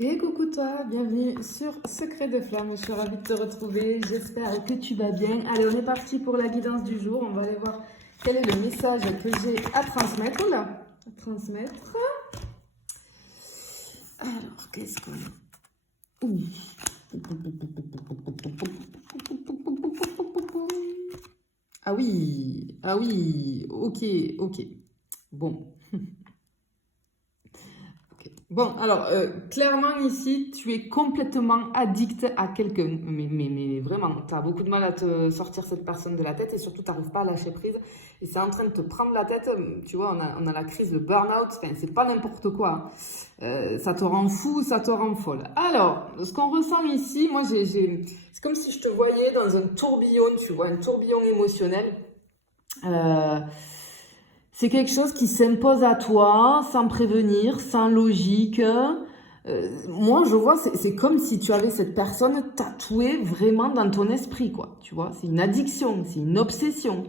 Et coucou toi, bienvenue sur Secret de Flamme, je suis ravie de te retrouver, j'espère que tu vas bien. Allez, on est parti pour la guidance du jour, on va aller voir quel est le message que j'ai à transmettre. Oula, à transmettre. Alors, qu'est-ce qu'on a? Ouh. Ah oui, ok, bon. Bon, alors, clairement ici, tu es complètement addict à quelqu'un. Mais vraiment, tu as beaucoup de mal à te sortir cette personne de la tête et surtout, tu n'arrives pas à lâcher prise. Et c'est en train de te prendre la tête. Tu vois, on a la crise, le burn-out. Enfin, c'est pas n'importe quoi. Ça te rend fou, ça te rend folle. Alors, ce qu'on ressent ici, moi, c'est comme si je te voyais dans un tourbillon, tu vois, un tourbillon émotionnel. C'est quelque chose qui s'impose à toi, sans prévenir, sans logique. Moi, je vois, c'est comme si tu avais cette personne tatouée vraiment dans ton esprit, quoi. Tu vois, c'est une addiction, c'est une obsession.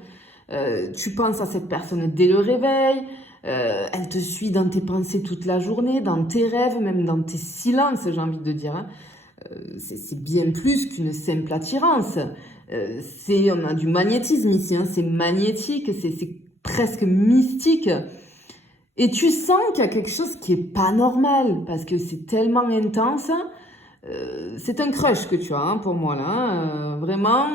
Tu penses à cette personne dès le réveil. Elle te suit dans tes pensées toute la journée, dans tes rêves, même dans tes silences, j'ai envie de dire. Hein. C'est bien plus qu'une simple attirance. On a du magnétisme ici, hein, c'est magnétique, c'est presque mystique. Et tu sens qu'il y a quelque chose qui est pas normal, parce que c'est tellement intense. C'est un crush que tu as, hein, pour moi, là. Vraiment,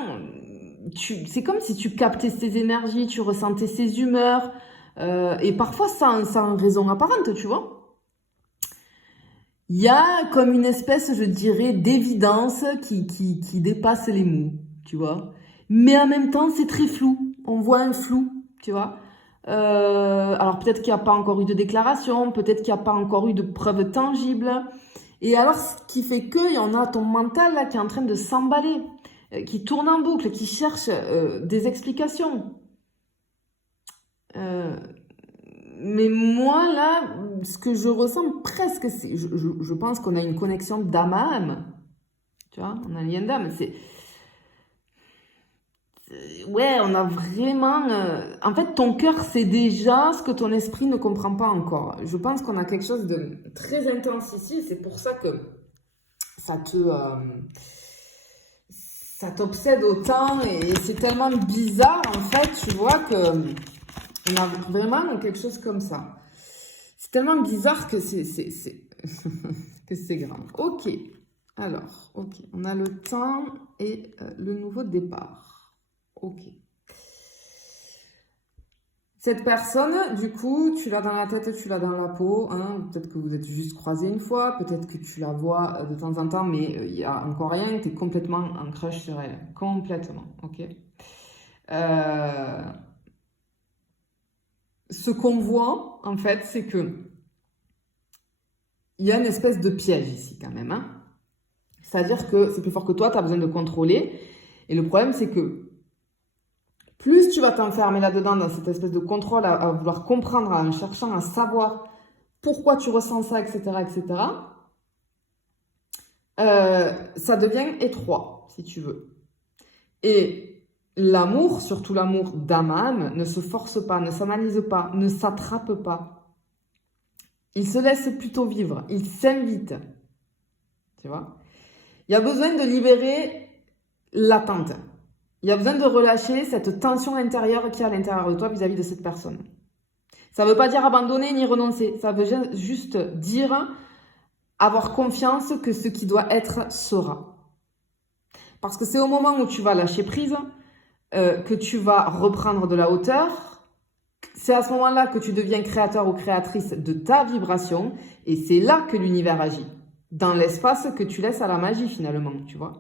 c'est comme si tu captais ses énergies, tu ressentais ses humeurs, et parfois sans raison apparente, tu vois. Il y a comme une espèce, je dirais, d'évidence qui dépasse les mots, tu vois. Mais en même temps, c'est très flou. On voit un flou, tu vois. Alors peut-être qu'il n'y a pas encore eu de déclaration, peut-être qu'il n'y a pas encore eu de preuves tangibles. Et alors, ce qui fait que, on a ton mental là qui est en train de s'emballer, qui tourne en boucle, qui cherche des explications. Mais moi, là, ce que je ressens presque, c'est, je pense qu'on a une connexion d'âme à âme. Tu vois, on a un lien d'âme. Ouais, on a vraiment. En fait, ton cœur sait déjà ce que ton esprit ne comprend pas encore. Je pense qu'on a quelque chose de très intense ici. C'est pour ça que ça ça t'obsède autant et c'est tellement bizarre en fait, tu vois que on a vraiment quelque chose comme ça. C'est tellement bizarre que que c'est grave. Ok. Alors, ok. On a le temps et le nouveau départ. Ok. Cette personne, du coup, tu l'as dans la tête, tu l'as dans la peau. Hein. Peut-être que vous êtes juste croisés une fois, peut-être que tu la vois de temps en temps, mais il n'y a encore rien. Tu es complètement en crush sur elle. Complètement. Ok. Euh, Ce qu'on voit, en fait, c'est que il y a une espèce de piège ici, quand même. Hein. C'est-à-dire que c'est plus fort que toi, tu as besoin de contrôler. Et le problème, c'est que plus tu vas t'enfermer là-dedans, dans cette espèce de contrôle, à vouloir comprendre, en cherchant à savoir pourquoi tu ressens ça, etc., ça devient étroit, si tu veux. Et l'amour, surtout l'amour d'âme à âme, ne se force pas, ne s'analyse pas, ne s'attrape pas. Il se laisse plutôt vivre, il s'invite. Tu vois ? Il y a besoin de libérer l'attente. Il y a besoin de relâcher cette tension intérieure qu'il y a à l'intérieur de toi vis-à-vis de cette personne. Ça ne veut pas dire abandonner ni renoncer. Ça veut juste dire avoir confiance que ce qui doit être sera. Parce que c'est au moment où tu vas lâcher prise que tu vas reprendre de la hauteur. C'est à ce moment-là que tu deviens créateur ou créatrice de ta vibration. Et c'est là que l'univers agit. Dans l'espace que tu laisses à la magie finalement, tu vois.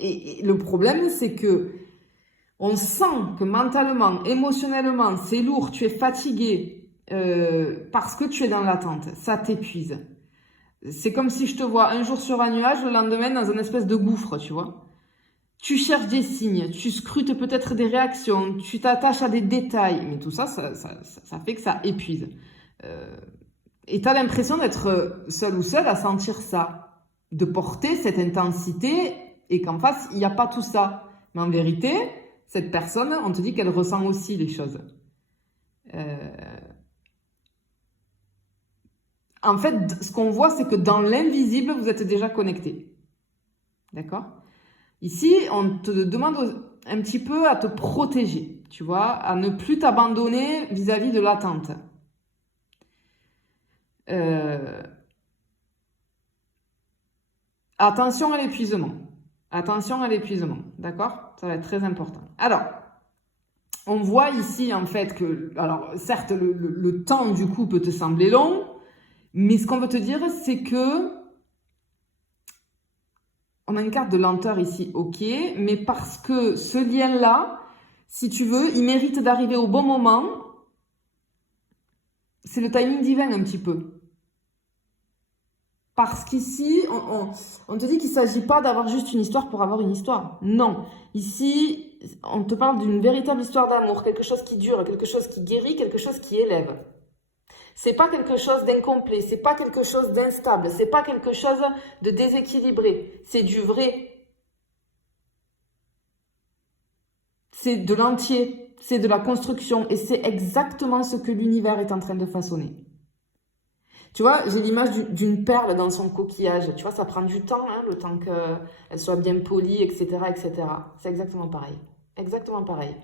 Et le problème, c'est que on sent que mentalement, émotionnellement, c'est lourd, tu es fatigué parce que tu es dans l'attente. Ça t'épuise. C'est comme si je te vois un jour sur un nuage, le lendemain dans une espèce de gouffre, tu vois. Tu cherches des signes, tu scrutes peut-être des réactions, tu t'attaches à des détails, mais tout ça, ça fait que ça épuise. Et tu as l'impression d'être seul ou seule à sentir ça, de porter cette intensité et qu'en face, il n'y a pas tout ça. Mais en vérité, cette personne, on te dit qu'elle ressent aussi les choses. En fait, ce qu'on voit, c'est que dans l'invisible, vous êtes déjà connecté. D'accord? Ici, on te demande un petit peu à te protéger, tu vois, à ne plus t'abandonner vis-à-vis de l'attente. Attention à l'épuisement. Attention à l'épuisement, d'accord? Ça va être très important. Alors, on voit ici en fait que, alors certes, le temps du coup peut te sembler long, mais ce qu'on veut te dire, c'est que on a une carte de lenteur ici, ok, mais parce que ce lien-là, si tu veux, il mérite d'arriver au bon moment. C'est le timing divin un petit peu. Parce qu'ici, on te dit qu'il ne s'agit pas d'avoir juste une histoire pour avoir une histoire. Non. Ici, on te parle d'une véritable histoire d'amour, quelque chose qui dure, quelque chose qui guérit, quelque chose qui élève. C'est pas quelque chose d'incomplet, c'est pas quelque chose d'instable, c'est pas quelque chose de déséquilibré. C'est du vrai. C'est de l'entier, c'est de la construction et c'est exactement ce que l'univers est en train de façonner. Tu vois, j'ai l'image d'une perle dans son coquillage. Tu vois, ça prend du temps, hein, le temps qu'elle soit bien polie, etc., etc. C'est exactement pareil. Exactement pareil.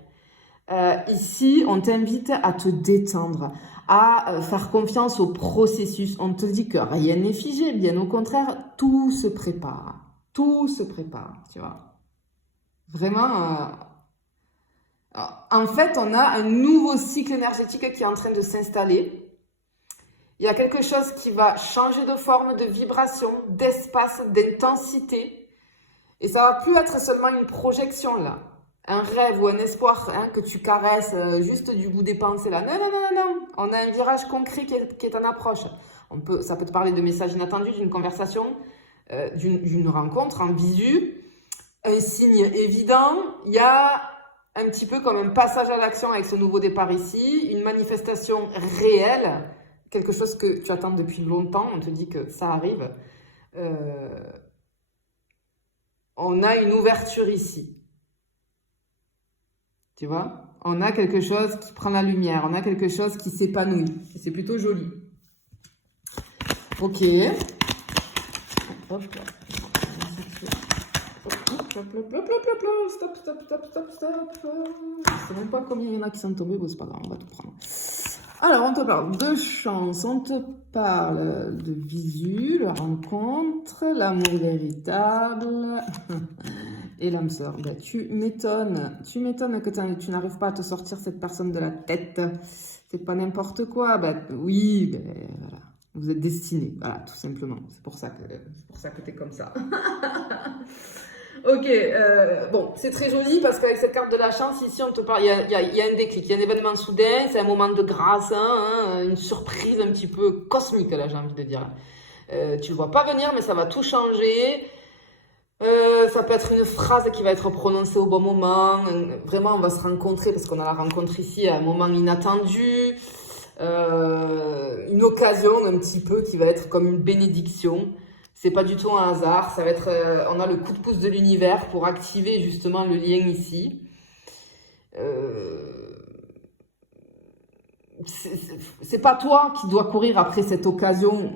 Ici, on t'invite à te détendre, à faire confiance au processus. On te dit que rien n'est figé, bien au contraire, tout se prépare. Tout se prépare, tu vois. Vraiment, en fait, on a un nouveau cycle énergétique qui est en train de s'installer. Il y a quelque chose qui va changer de forme, de vibration, d'espace, d'intensité. Et ça va plus être seulement une projection là. Un rêve ou un espoir hein, que tu caresses juste du bout des pensées là. Non, non, non, non, non. On a un virage concret qui est en approche. Ça peut te parler de messages inattendus, d'une conversation, d'une rencontre en visu. Un signe évident. Il y a un petit peu comme un passage à l'action avec ce nouveau départ ici. Une manifestation réelle. Quelque chose que tu attends depuis longtemps, on te dit que ça arrive. On a une ouverture ici. Tu vois? On a quelque chose qui prend la lumière, on a quelque chose qui s'épanouit. C'est plutôt joli. Ok. Hop là. Stop, stop, stop, stop, stop. Je sais même pas combien il y en a qui sont tombés, bon, c'est pas grave, on va tout prendre. Alors, on te parle de chance, on te parle de visu, la rencontre, l'amour véritable et l'âme sœur. Ben, tu m'étonnes que tu n'arrives pas à te sortir cette personne de la tête. C'est pas n'importe quoi. Ben, oui, ben, voilà. Vous êtes destinés, voilà, tout simplement. C'est pour ça que t'es comme ça. Ok, bon, c'est très joli parce qu'avec cette carte de la chance, ici, on te parle, il y a un déclic, il y a un événement soudain, c'est un moment de grâce, hein, une surprise un petit peu cosmique, là, j'ai envie de dire. Tu le vois pas venir, mais ça va tout changer. Ça peut être une phrase qui va être prononcée au bon moment. Vraiment, on va se rencontrer parce qu'on a la rencontre ici à un moment inattendu. Une occasion un petit peu qui va être comme une bénédiction. C'est pas du tout un hasard, ça va être, on a le coup de pouce de l'univers pour activer justement le lien ici. C'est pas toi qui dois courir après cette occasion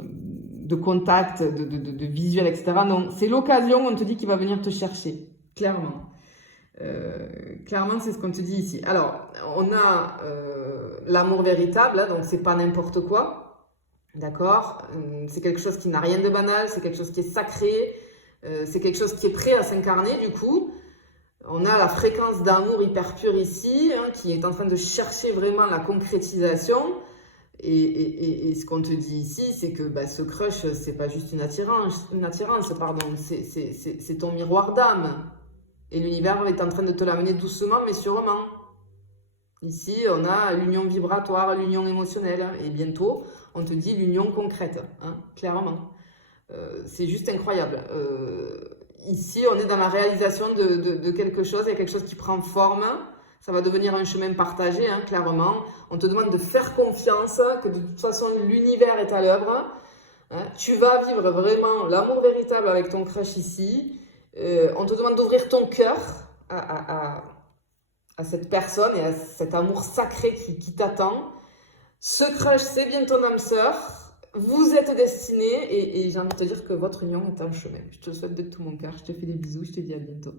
de contact, de visuel, etc. Non, c'est l'occasion, on te dit qu'il va venir te chercher, clairement. Clairement, c'est ce qu'on te dit ici. Alors, on a l'amour véritable, hein, donc c'est pas n'importe quoi. D'accord? C'est quelque chose qui n'a rien de banal, c'est quelque chose qui est sacré, c'est quelque chose qui est prêt à s'incarner du coup. On a la fréquence d'amour hyper pure ici, hein, qui est en train de chercher vraiment la concrétisation. Et ce qu'on te dit ici, c'est que bah, ce crush, c'est pas juste une attirance, pardon, c'est ton miroir d'âme. Et l'univers est en train de te l'amener doucement mais sûrement. Ici, on a l'union vibratoire, l'union émotionnelle. Et bientôt, on te dit l'union concrète, hein, clairement. C'est juste incroyable. Ici, on est dans la réalisation de quelque chose. Il y a quelque chose qui prend forme. Ça va devenir un chemin partagé, hein, clairement. On te demande de faire confiance, que de toute façon, l'univers est à l'œuvre. Hein. Tu vas vivre vraiment l'amour véritable avec ton crush ici. On te demande d'ouvrir ton cœur à cette personne et à cet amour sacré qui t'attend. Ce crush, c'est bien ton âme sœur. vous êtes destinés et j'ai envie de te dire que votre union est en chemin. Je te le souhaite de tout mon cœur. Je te fais des bisous. Je te dis à bientôt.